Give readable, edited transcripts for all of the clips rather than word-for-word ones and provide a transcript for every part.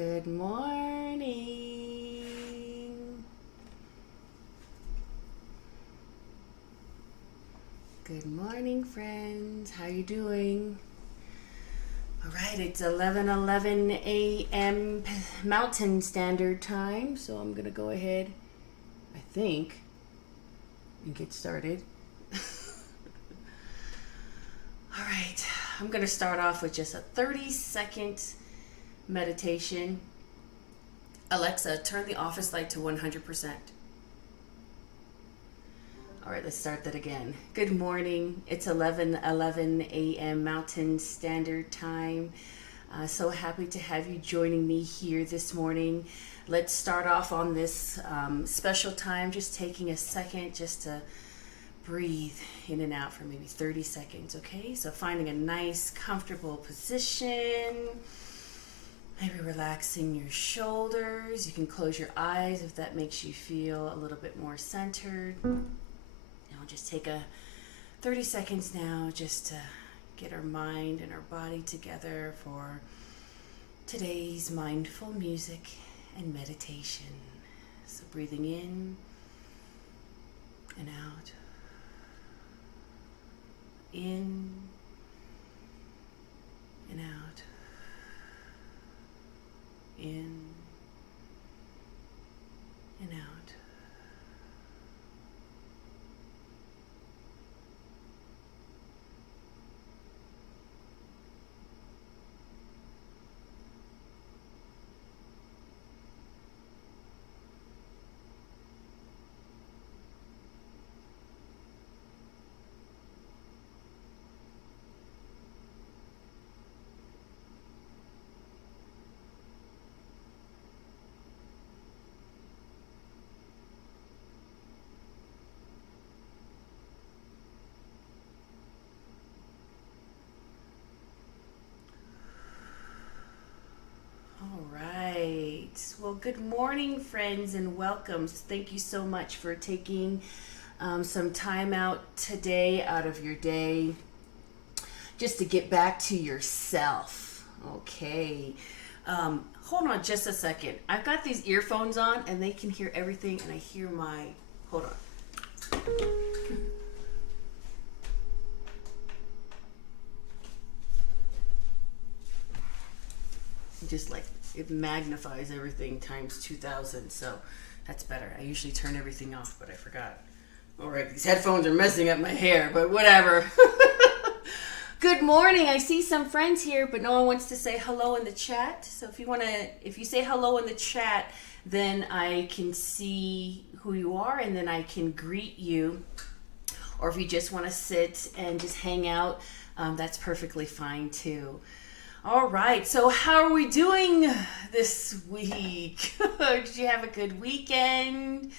Good morning. Good morning, friends. How you doing? All right, it's 11:11 a.m. Mountain Standard Time, so I'm going to go ahead, I think, and get started. All right, I'm going to start off with just a 30-second meditation. Alexa, turn the office light to 100%. All right, let's start that again. Good morning. It's 11:11 a.m. Mountain Standard Time. So happy to have you joining me here this morning. Let's start off on this special time, just taking a second just to breathe in and out for maybe 30 seconds, okay? So finding a nice, comfortable position. Maybe relaxing your shoulders. You can close your eyes if that makes you feel a little bit more centered. I'll just take a 30 seconds now just to get our mind and our body together for today's mindful music and meditation. So breathing in and out. In and out. In and out. All right. Well, good morning, friends, and welcome. Thank you so much for taking some time out today, out of your day, just to get back to yourself. Okay. Hold on just a second. I've got these earphones on, and they can hear everything, and I hear my... Hold on. Just like it magnifies everything times 2,000, so that's better. I usually turn everything off, but I forgot. All right, these headphones are messing up my hair, but whatever. Good morning. I see some friends here, but no one wants to say hello in the chat. So if you say hello in the chat, then I can see who you are and then I can greet you. Or if you just want to sit and just hang out, that's perfectly fine too. All right, so how are we doing this week? Did you have a good weekend?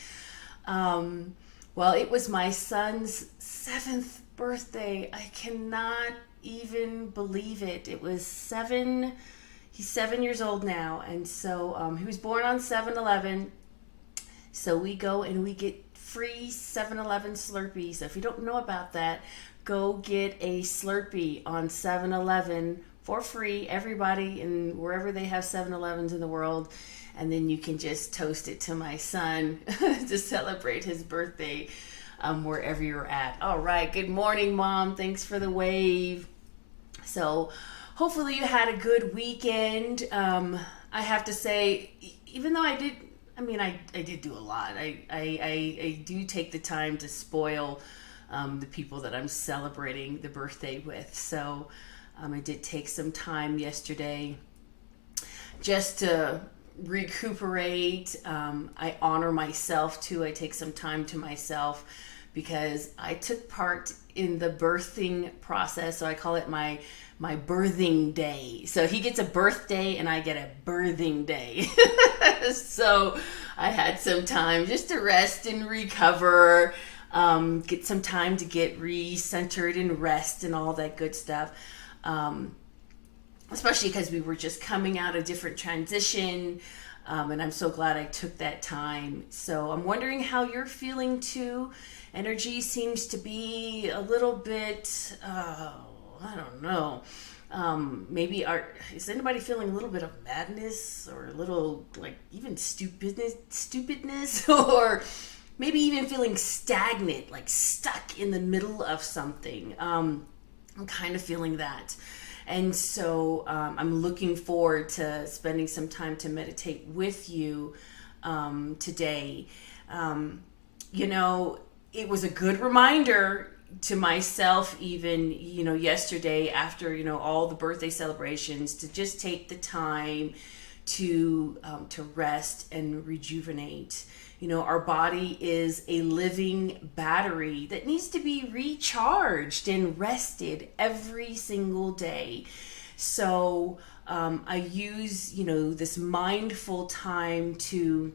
Well, it was my son's 7th birthday. I cannot even believe it. It was 7, he's 7 years old now, and so he was born on 7/11, so we go and we get free 7-Eleven Slurpees. So if you don't know about that, go get a Slurpee on 7-Eleven for free, everybody, and wherever they have 7-Elevens in the world, and then you can just toast it to my son to celebrate his birthday wherever you're at. All right, good morning, Mom. Thanks for the wave. So hopefully you had a good weekend. I have to say, even though I did do a lot. I do take the time to spoil the people that I'm celebrating the birthday with. So I did take some time yesterday just to recuperate. I honor myself too. I take some time to myself because I took part in the birthing process. So I call it my birthing day. So he gets a birthday and I get a birthing day. So I had some time just to rest and recover, get some time to get re-centered and rest and all that good stuff. Especially because we were just coming out a different transition, and I'm so glad I took that time. So I'm wondering how you're feeling too. Energy seems to be a little bit, I don't know. Maybe is anybody feeling a little bit of madness or a little like even stupidness or maybe even feeling stagnant, like stuck in the middle of something. I'm kind of feeling that. And so I'm looking forward to spending some time to meditate with you today. You know, it was a good reminder to myself, even, you know, yesterday after, you know, all the birthday celebrations, to just take the time to rest and rejuvenate. You know, our body is a living battery that needs to be recharged and rested every single day. So I use, you know, this mindful time to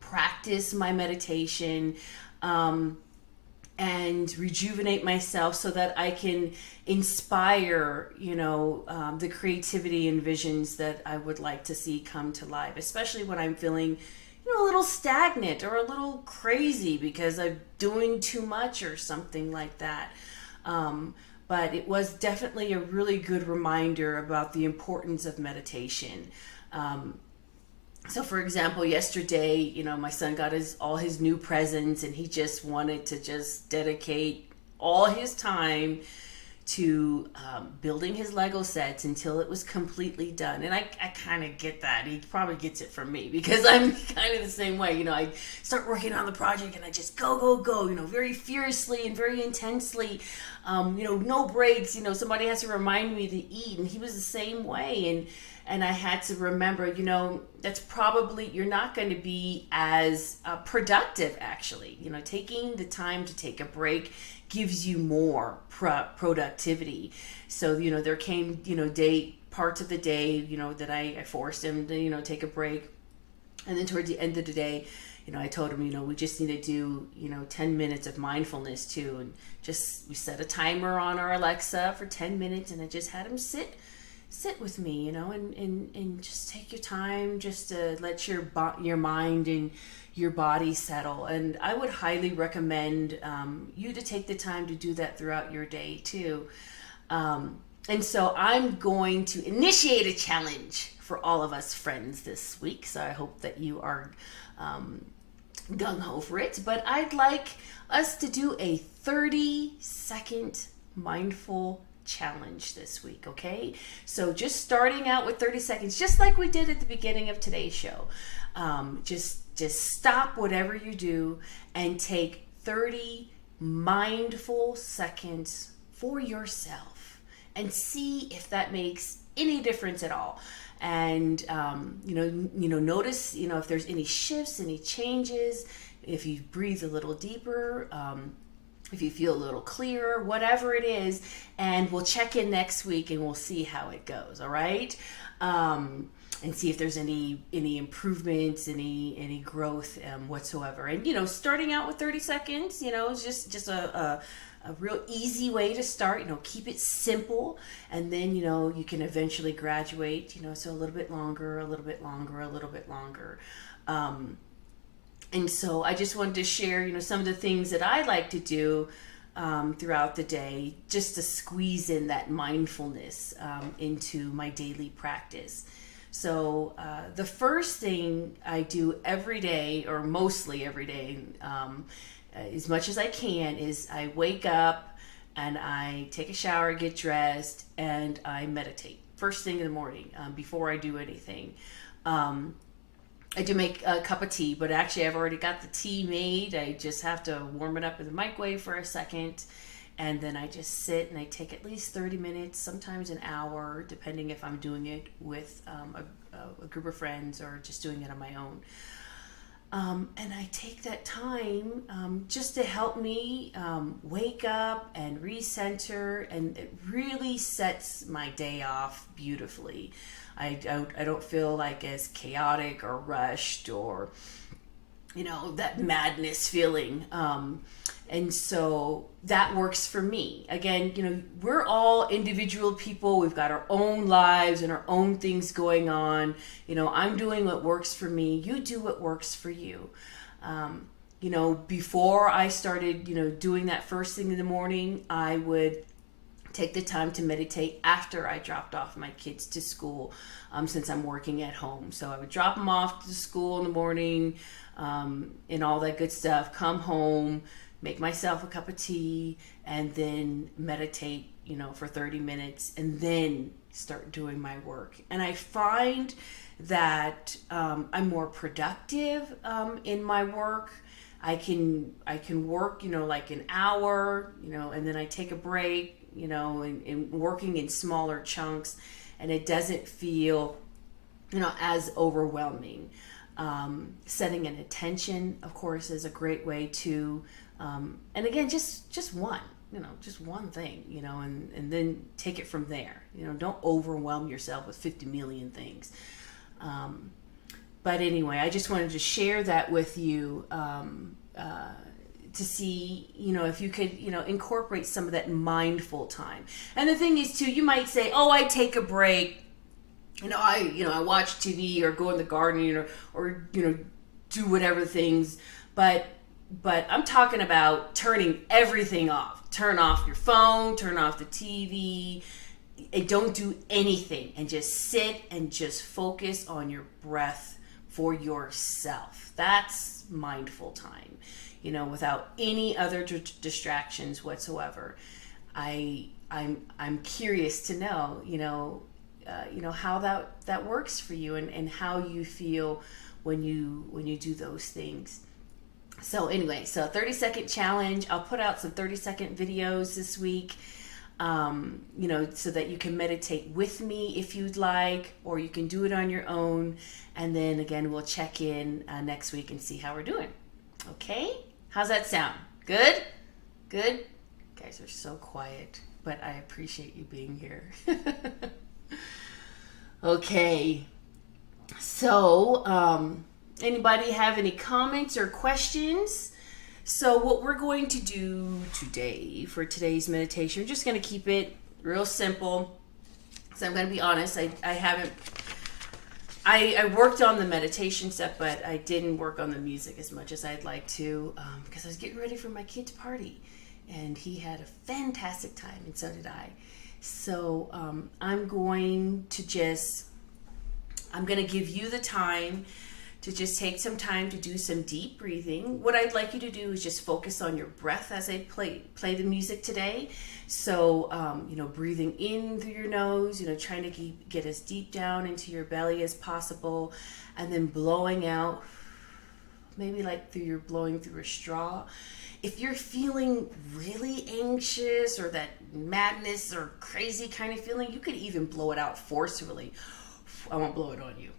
practice my meditation and rejuvenate myself so that I can inspire, you know, the creativity and visions that I would like to see come to life, especially when I'm feeling, you know, a little stagnant or a little crazy because I'm doing too much or something like that. But it was definitely a really good reminder about the importance of meditation. So for example, yesterday, you know, my son got all his new presents and he just wanted to just dedicate all his time to building his Lego sets until it was completely done. And I kind of get that. He probably gets it from me because I'm kind of the same way. You know, I start working on the project and I just go, you know, very fiercely and very intensely. You know, no breaks. You know, somebody has to remind me to eat, and he was the same way. And I had to remember, you know, that's probably, you're not going to be as productive, actually. You know, taking the time to take a break gives you more productivity. So, you know, there came, you know, parts of the day, you know, that I forced him to, you know, take a break. And then towards the end of the day, you know, I told him, you know, we just need to do, you know, 10 minutes of mindfulness too. And we set a timer on our Alexa for 10 minutes, and I just had him sit with me, you know, and just take your time just to let your mind and your body settle. And I would highly recommend you to take the time to do that throughout your day too. And so I'm going to initiate a challenge for all of us friends this week. So I hope that you are gung-ho for it. But I'd like us to do a 30-second mindful challenge this week, okay? So just starting out with 30 seconds, just like we did at the beginning of today's show. Just stop whatever you do and take 30 mindful seconds for yourself and see if that makes any difference at all. And you know, notice, you know, if there's any shifts, any changes, if you breathe a little deeper, if you feel a little clearer, whatever it is, and we'll check in next week and we'll see how it goes, all right? And see if there's any improvements, any growth whatsoever. And, you know, starting out with 30 seconds, you know, is just a real easy way to start. You know, keep it simple, and then, you know, you can eventually graduate, you know, so a little bit longer, a little bit longer, a little bit longer. And so I just wanted to share, you know, some of the things that I like to do throughout the day, just to squeeze in that mindfulness into my daily practice. So the first thing I do every day, or mostly every day, as much as I can, is I wake up and I take a shower, get dressed, and I meditate first thing in the morning before I do anything. I do make a cup of tea, but actually I've already got the tea made. I just have to warm it up in the microwave for a second, and then I just sit and I take at least 30 minutes, sometimes an hour, depending if I'm doing it with a group of friends or just doing it on my own. And I take that time just to help me wake up and recenter, and it really sets my day off beautifully. I don't feel like as chaotic or rushed or, you know, that madness feeling. And so that works for me. Again, you know, we're all individual people. We've got our own lives and our own things going on. You know, I'm doing what works for me. You do what works for you. You know, before I started, you know, doing that first thing in the morning, I would take the time to meditate after I dropped off my kids to school, since I'm working at home. So I would drop them off to school in the morning, and all that good stuff, come home, make myself a cup of tea, and then meditate, for 30 minutes, and then start doing my work. And I find that I'm more productive in my work. I can work, like an hour, and then I take a break, and working in smaller chunks, and it doesn't feel, as overwhelming. Setting an intention, of course, is a great way to, and again, just one, just one thing, and then take it from there. Don't overwhelm yourself with 50 million things. But anyway, I just wanted to share that with you, to see, if you could, incorporate some of that mindful time. And the thing is too, you might say, oh, I take a break. I watch TV or go in the garden, or do whatever things. But I'm talking about turning everything off. Turn off your phone, turn off the TV, and don't do anything, and just sit and just focus on your breath for yourself. That's mindful time, without any other distractions whatsoever. I'm curious to know, how that works for you, and how you feel when you do those things. So anyway, so 30-second challenge. I'll put out some 30-second videos this week, so that you can meditate with me if you'd like, or you can do it on your own. And then again, we'll check in next week and see how we're doing. Okay? How's that sound? Good? Good? You guys are so quiet, but I appreciate you being here. Okay. So, anybody have any comments or questions? So what we're going to do today for today's meditation, we're just going to keep it real simple. So I'm going to be honest, I worked on the meditation stuff, but I didn't work on the music as much as I'd like to, because I was getting ready for my kid's party, and he had a fantastic time, and so did I. So I'm going to give you the time to just take some time to do some deep breathing. What I'd like you to do is just focus on your breath as I play the music today. So, breathing in through your nose, trying to get as deep down into your belly as possible, and then blowing out, maybe like blowing through a straw. If you're feeling really anxious or that madness or crazy kind of feeling, you could even blow it out forcefully. I won't blow it on you.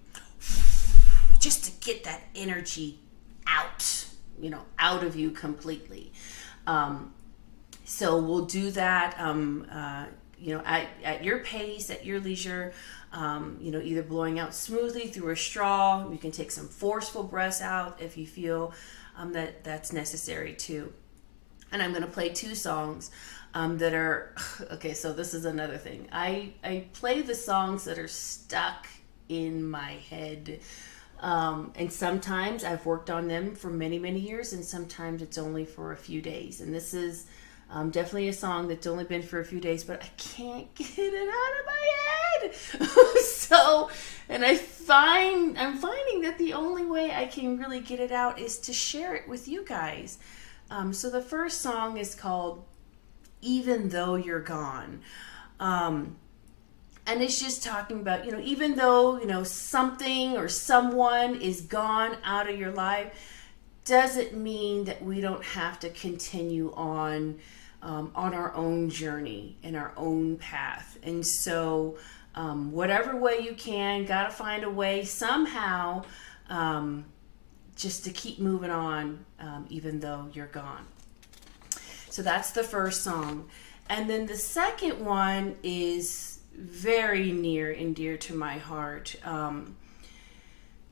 Just to get that energy out, out of you completely. So we'll do that, at your pace, at your leisure, either blowing out smoothly through a straw. You can take some forceful breaths out if you feel that's necessary too. And I'm going to play two songs that are, okay, so this is another thing. I play the songs that are stuck in my head. And sometimes I've worked on them for many, many years, and sometimes it's only for a few days. And this is definitely a song that's only been for a few days, but I can't get it out of my head. So, and I'm finding that the only way I can really get it out is to share it with you guys. So the first song is called Even Though You're Gone. And it's just talking about, even though, something or someone is gone out of your life, doesn't mean that we don't have to continue on our own journey and our own path. And so, whatever way you can, gotta find a way somehow, just to keep moving on, even though you're gone. So that's the first song. And then the second one is very near and dear to my heart.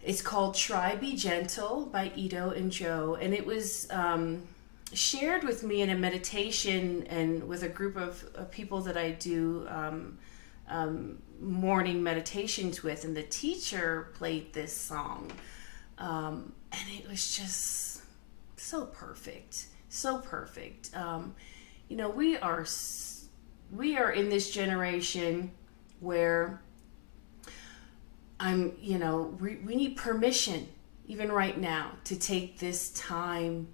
It's called Try Be Gentle by Edo Jo, and it was shared with me in a meditation and with a group of people that I do morning meditations with, and the teacher played this song, and it was just so perfect. We are we are in this generation where we need permission, even right now, to take this time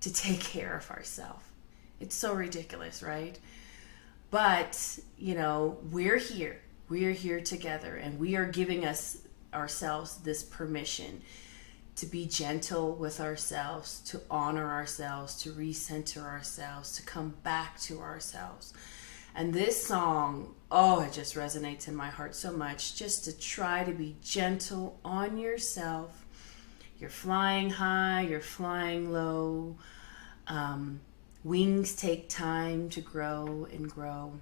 to take care of ourselves. It's so ridiculous, right? But, we're here. We're here together, and we are giving ourselves this permission to be gentle with ourselves, to honor ourselves, to recenter ourselves, to come back to ourselves. And this song, it just resonates in my heart so much, just to try to be gentle on yourself. You're flying high, you're flying low. Wings take time to grow and grow.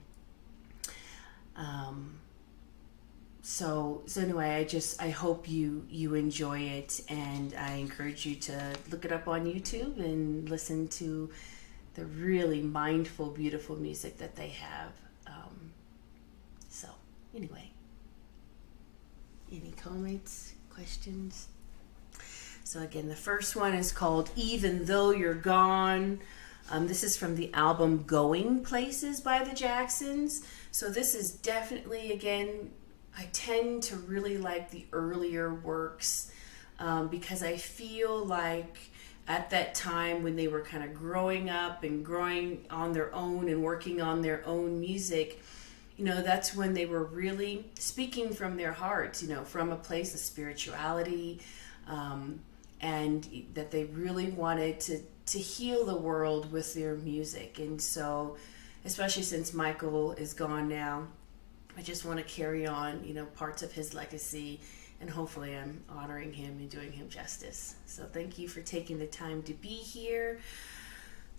So anyway, I hope you enjoy it, and I encourage you to look it up on YouTube and listen to the really mindful, beautiful music that they have. So anyway, any comments, questions? So again, the first one is called Even Though You're Gone. This is from the album Going Places by the Jacksons. So this is definitely, again, I tend to really like the earlier works because I feel like at that time when they were kind of growing up and growing on their own and working on their own music, that's when they were really speaking from their hearts, from a place of spirituality, and that they really wanted to heal the world with their music. And so, especially since Michael is gone now, I just want to carry on, parts of his legacy, and hopefully I'm honoring him and doing him justice. So thank you for taking the time to be here.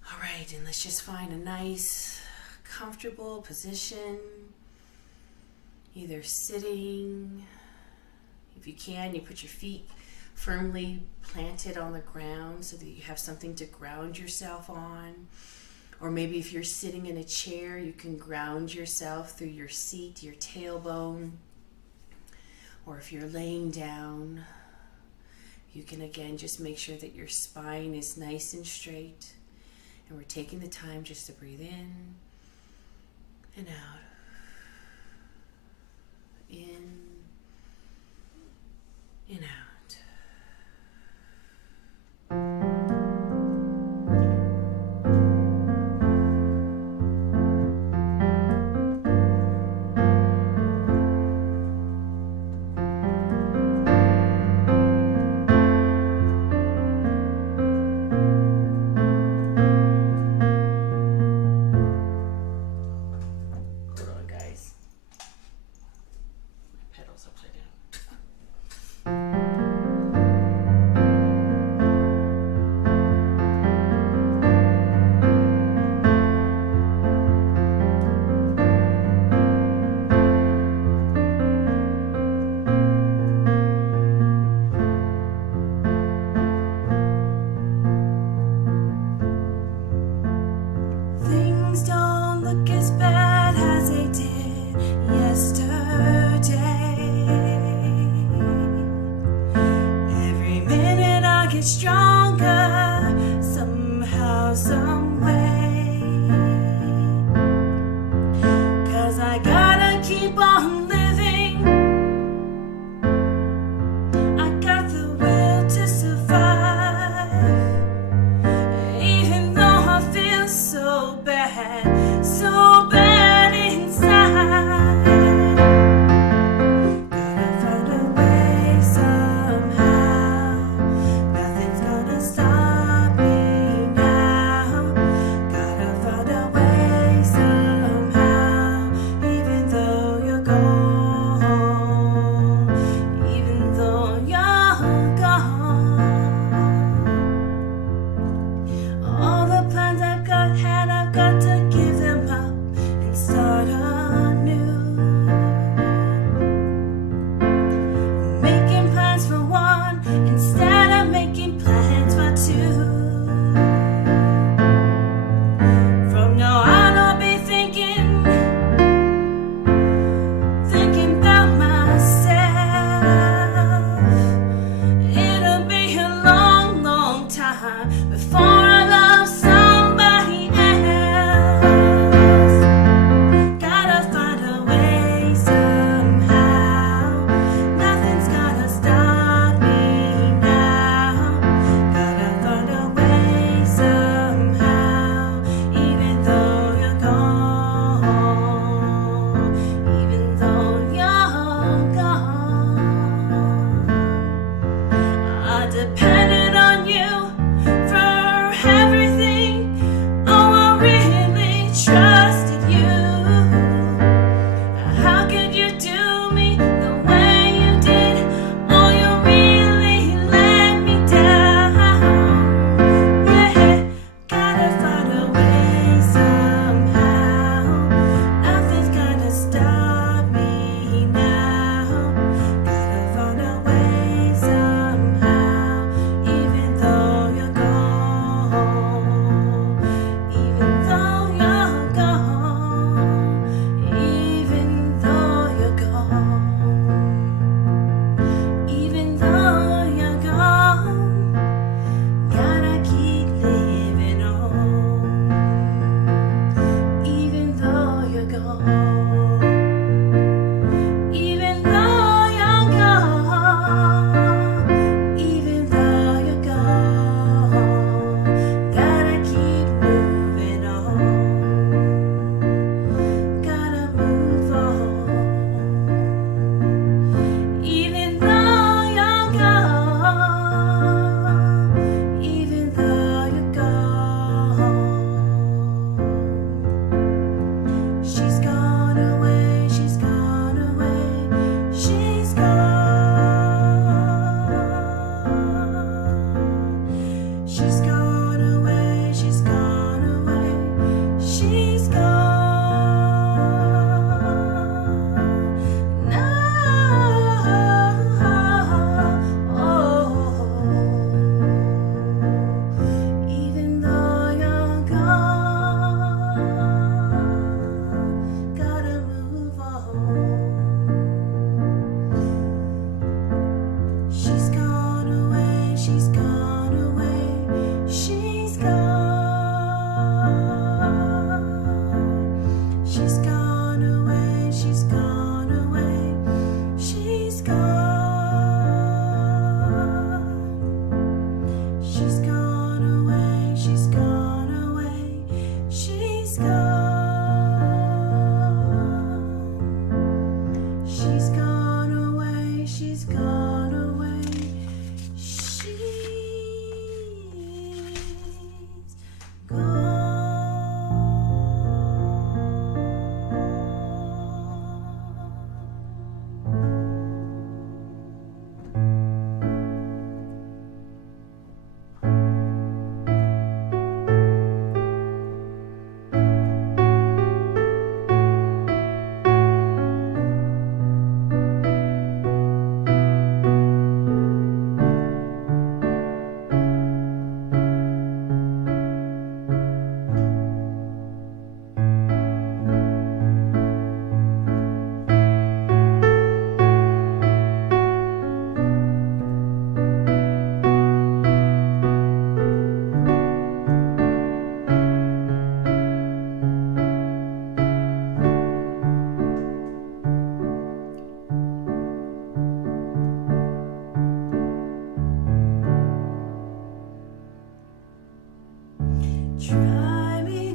All right, and let's just find a nice, comfortable position, either sitting. If you can, you put your feet firmly planted on the ground so that you have something to ground yourself on. Or maybe if you're sitting in a chair, you can ground yourself through your seat, your tailbone. Or if you're laying down, you can again just make sure that your spine is nice and straight. And we're taking the time just to breathe in and out. In and out. Pedals upside down.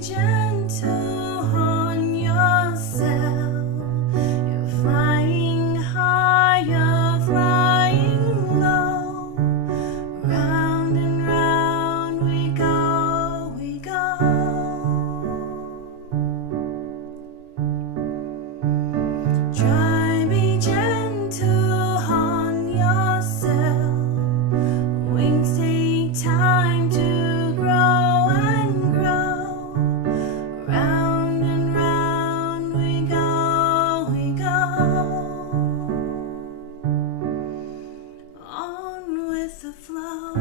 gentle on yourself. You're flying high, you're flying low. Round and round we go, we go. Try be gentle on yourself. Wings take time to grow and grow. Round and round we go, we go. On with the flow.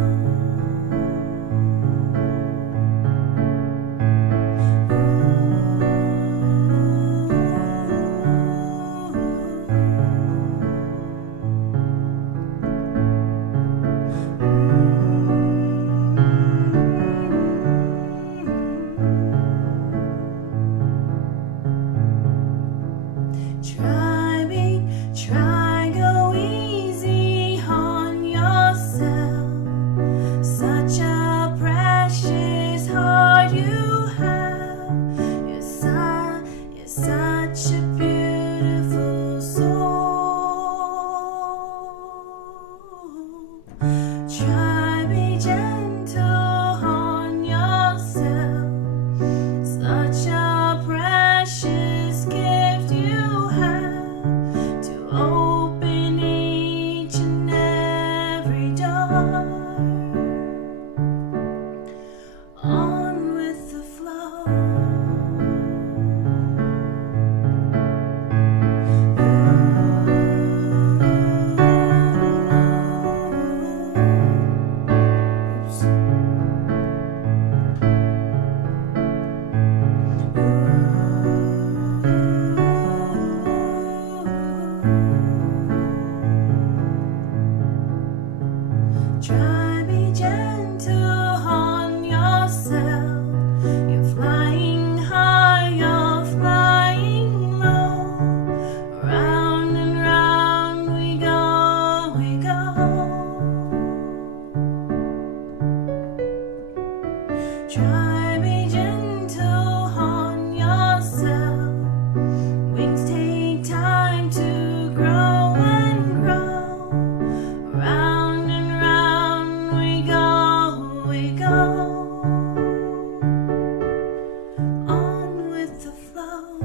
Try go easy on yourself. Such a precious heart you have. You're such a beautiful soul. Try be gentle on yourself. Such a precious gift you have. Open each and every door. On with the flow. Try be gentle on yourself. You're flying high, you're flying low. Round and round we go, we go. Try be gentle on yourself. Wings take time to grow and grow. Round and round we go, we go. On with the flow.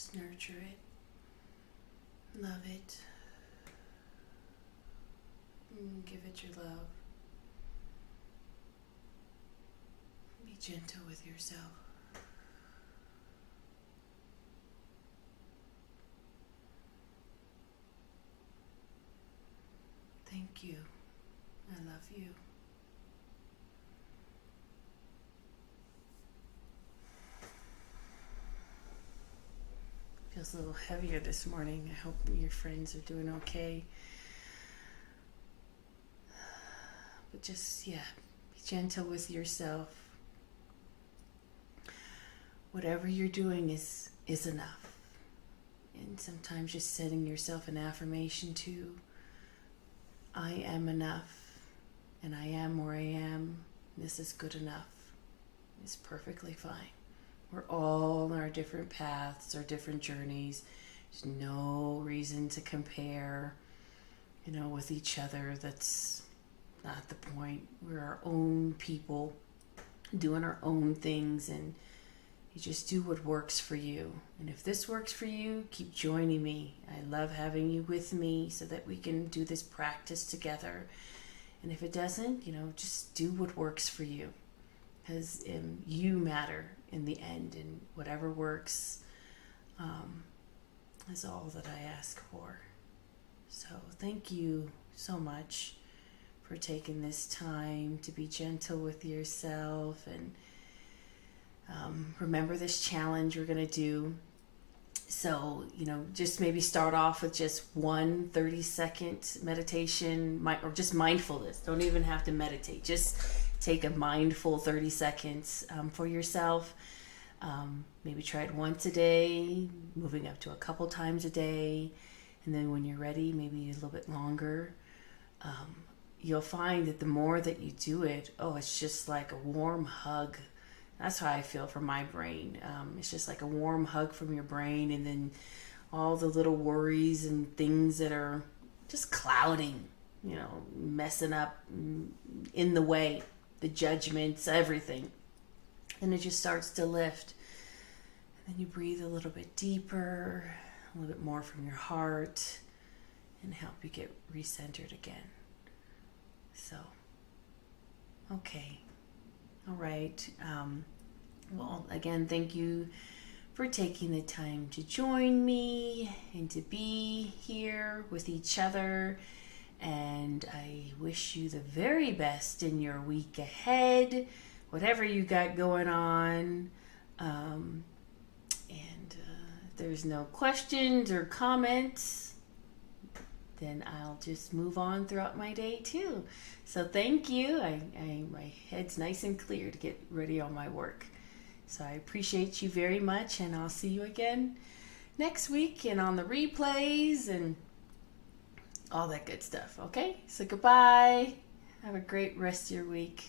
Just nurture it. Love it. Give it your love. Be gentle with yourself. Thank you. I love you. Feels a little heavier this morning. I hope your friends are doing okay. But just, be gentle with yourself. Whatever you're doing is enough. And sometimes just setting yourself an affirmation to, I am enough, and I am where I am. This is good enough. It's perfectly fine. We're all on our different paths, our different journeys. There's no reason to compare, with each other. That's not the point. We're our own people doing our own things, and you just do what works for you. And if this works for you, keep joining me. I love having you with me so that we can do this practice together. And if it doesn't, just do what works for you, because you matter in the end, and whatever works is all that I ask for. So thank you so much for taking this time to be gentle with yourself, and remember this challenge we're going to do. So, just maybe start off with just one 30-second meditation, or just mindfulness. Don't even have to meditate. Just take a mindful 30 seconds for yourself. Maybe try it once a day, moving up to a couple times a day. And then when you're ready, maybe a little bit longer. You'll find that the more that you do it, it's just like a warm hug. That's how I feel for my brain. It's just like a warm hug from your brain, and then all the little worries and things that are just clouding, messing up in the way, the judgments, everything. And it just starts to lift. And then you breathe a little bit deeper, a little bit more from your heart, and help you get recentered again. So, okay. All right. Well, again, thank you for taking the time to join me and to be here with each other. And I wish you the very best in your week ahead, whatever you got going on. If there's no questions or comments, then I'll just move on throughout my day too. So thank you. My head's nice and clear to get ready on my work. So I appreciate you very much, and I'll see you again next week and on the replays and all that good stuff. Okay? So goodbye. Have a great rest of your week.